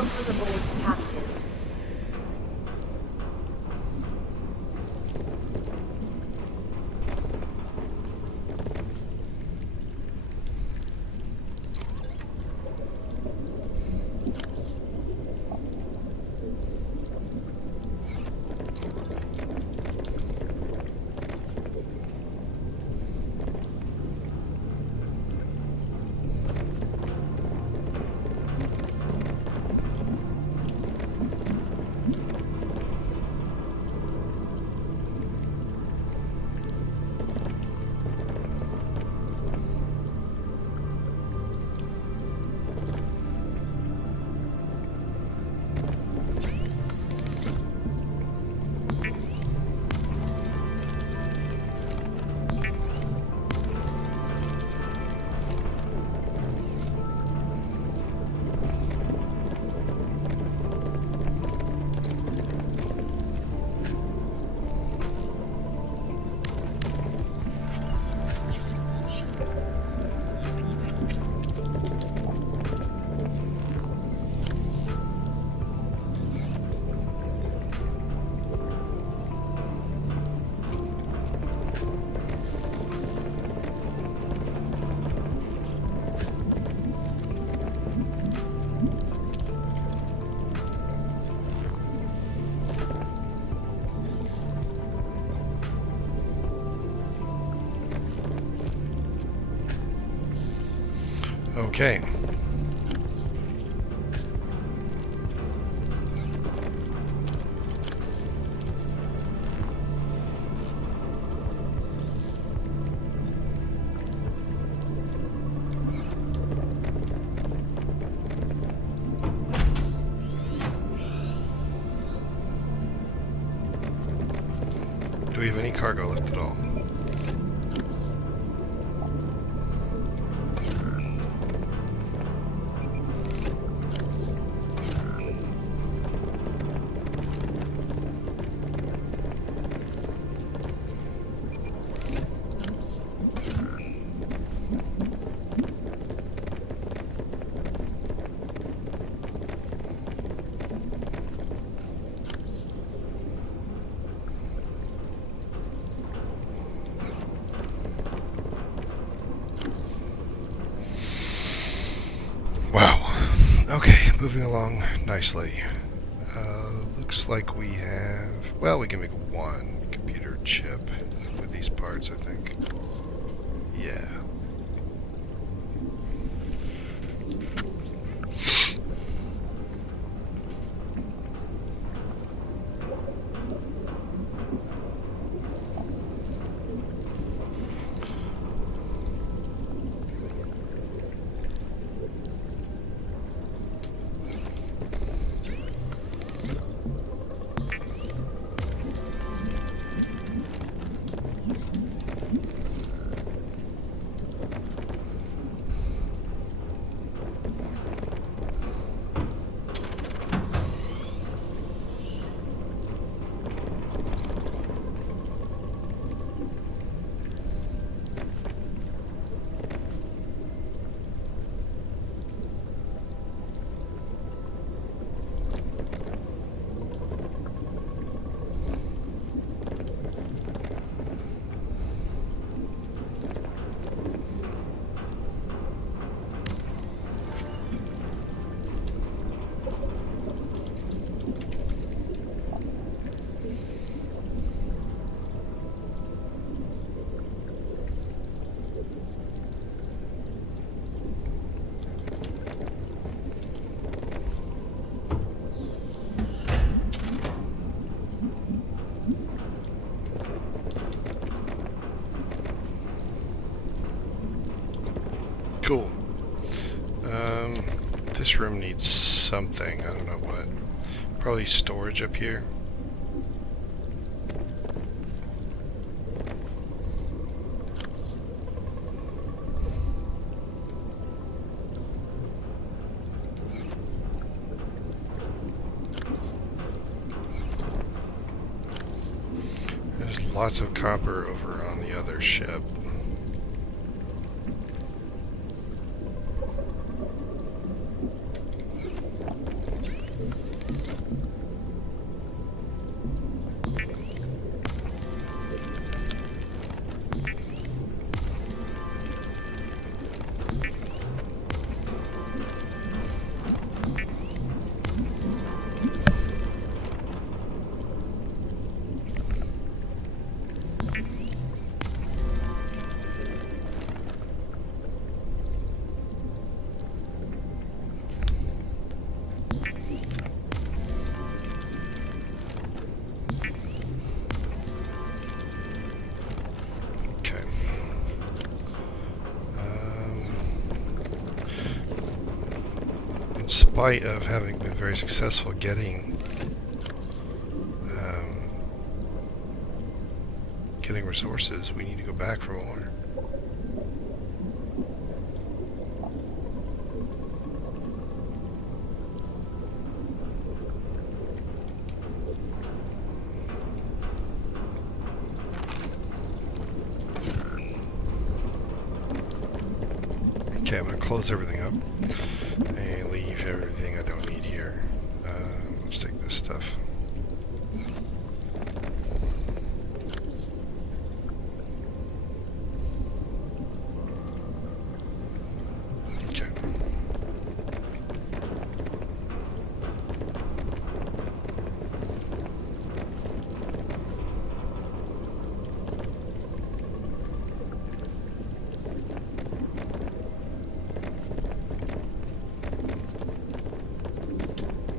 Welcome aboard, Captain. Okay. Do we have any cargo left at all? Wow. Okay, moving along nicely. Looks like we have... Well, we can make one computer chip with these parts, I think. Yeah. Cool. This room needs something. I don't know what. Probably storage up here. There's lots of copper over on the other ship. spite of having been very successful getting getting resources, we need to go back for more. Okay, I'm going to close everything up and leave everything I don't need here. Let's take this stuff. Okay.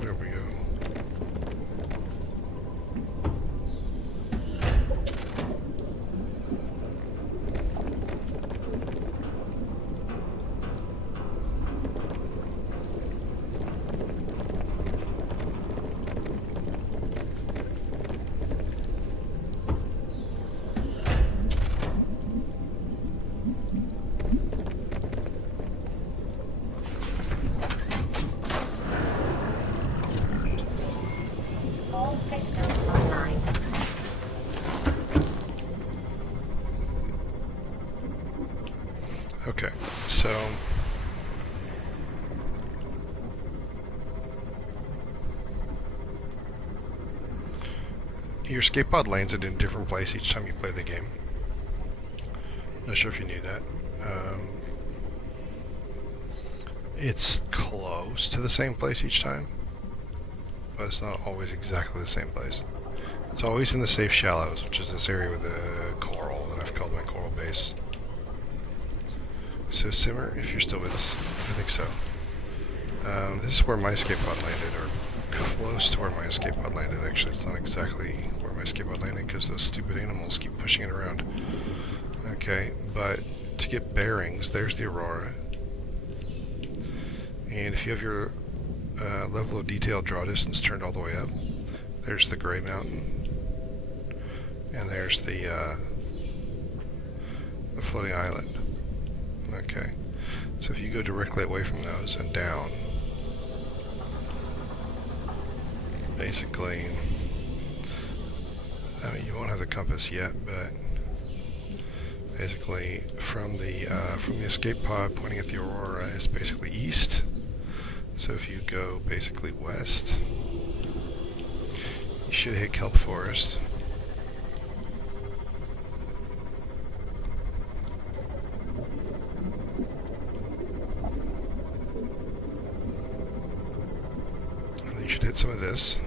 There we go. All systems online. Okay, so your escape pod lands in a different place each time you play the game. Not sure if you knew that. It's close to the same place each time, but it's not always exactly the same place. It's always in the safe shallows, which is this area with the coral that I've called my coral base. So Simmer, if you're still with us, I think so. This is where my escape pod landed, or close to where my escape pod landed. Actually, it's not exactly where my escape pod landed because those stupid animals keep pushing it around. Okay, but to get bearings, there's the Aurora. And if you have your level of detail draw distance turned all the way up, there's the Gray Mountain. And there's the floating island. Okay, so if you go directly away from those and down, basically, I mean, you won't have the compass yet, but basically from the escape pod pointing at the Aurora is basically east. So if you go basically west, you should hit kelp forest. And then you should hit some of this.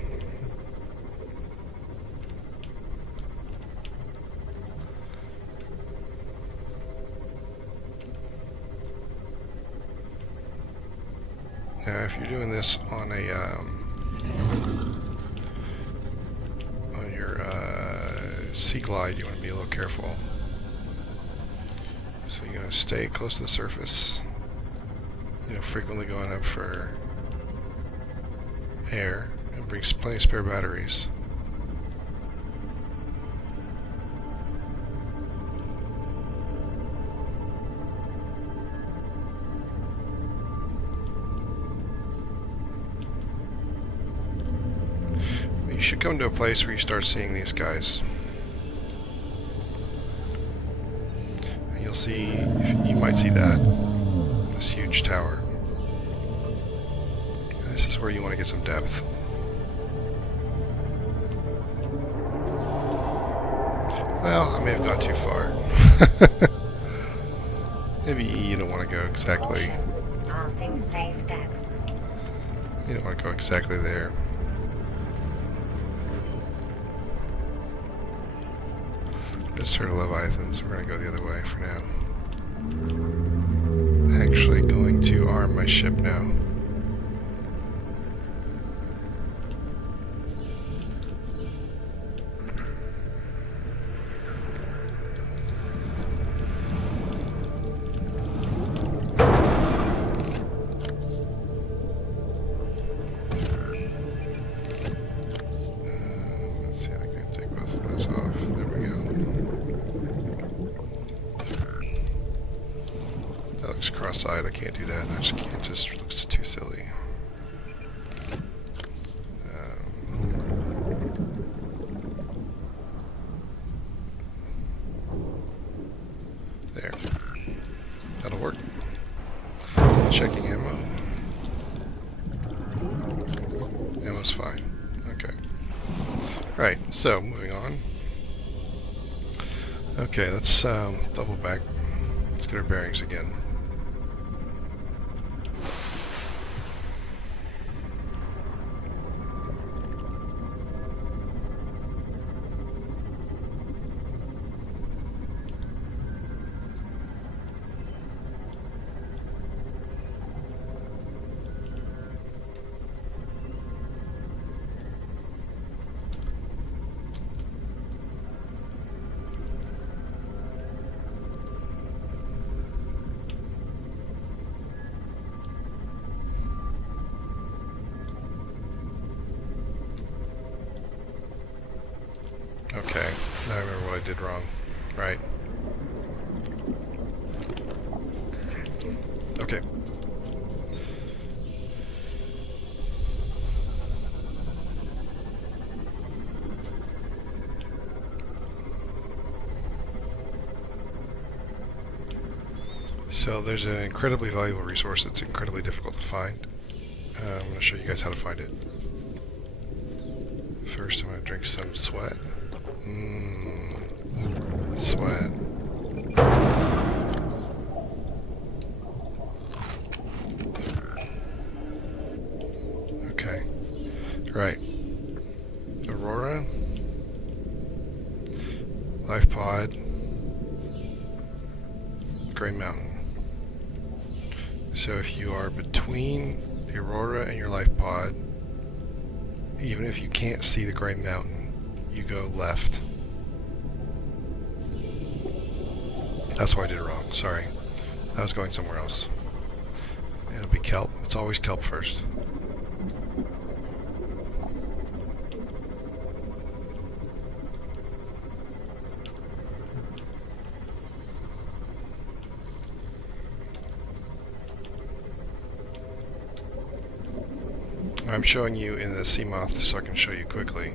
Now, if you're doing this on a on your sea glide, you want to be a little careful. So you're gonna stay close to the surface. You know, frequently going up for air, and bring plenty of spare batteries. You should come to a place where you start seeing these guys. And you'll see, you might see that, this huge tower. This is where you want to get some depth. Well, I may have gone too far. Maybe you don't want to go exactly. Passing safe depth. You don't want to go exactly there. Just heard of Leviathans. We're going to go the other way for now. Actually going to arm my ship now. can't do that. I just can't. It just looks too silly. There. That'll work. Checking ammo. Ammo's fine. Okay. Right, so moving on. Okay, let's double back. Let's get our bearings again. Okay, now I remember what I did wrong. Right. Okay. So there's an incredibly valuable resource that's incredibly difficult to find. I'm going to show you guys how to find it. First, I'm going to drink some sweat. Sweat. Okay. Right. Aurora. Life pod. Gray Mountain. So if you are between the Aurora and your life pod, even if you can't see the Gray Mountain, you go left. That's why I did it wrong. Sorry. I was going somewhere else. It'll be kelp. It's always kelp first. I'm showing you in the sea moth so I can show you quickly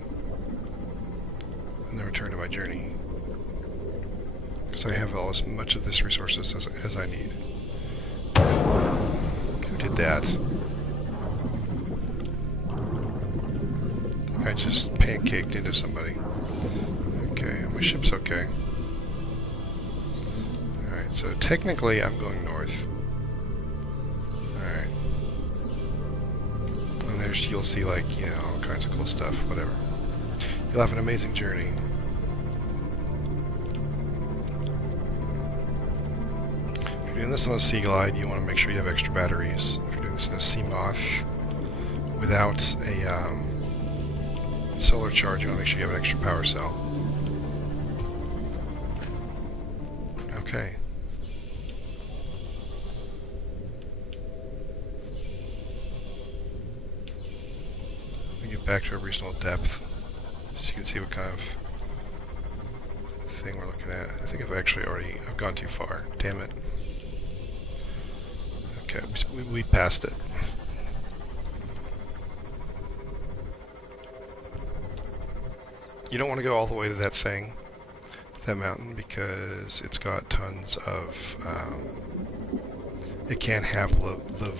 and then return to my journey. Because I have all as much of this resources as I need. Who did that? I just pancaked into somebody. Okay, my ship's okay. Alright, so technically I'm going north. Alright. And there's, you'll see like, you know, all kinds of cool stuff, whatever. You'll have an amazing journey. If you're doing this on a Sea Glide, you want to make sure you have extra batteries. If you're doing this in a Sea Moth without a solar charge, you want to make sure you have an extra power cell. Okay. Let me get back to a reasonable depth so you can see what kind of thing we're looking at. I think I've gone too far. Damn it. Okay, we passed it. You don't want to go all the way to that thing, that mountain, because it's got tons of, it can't have the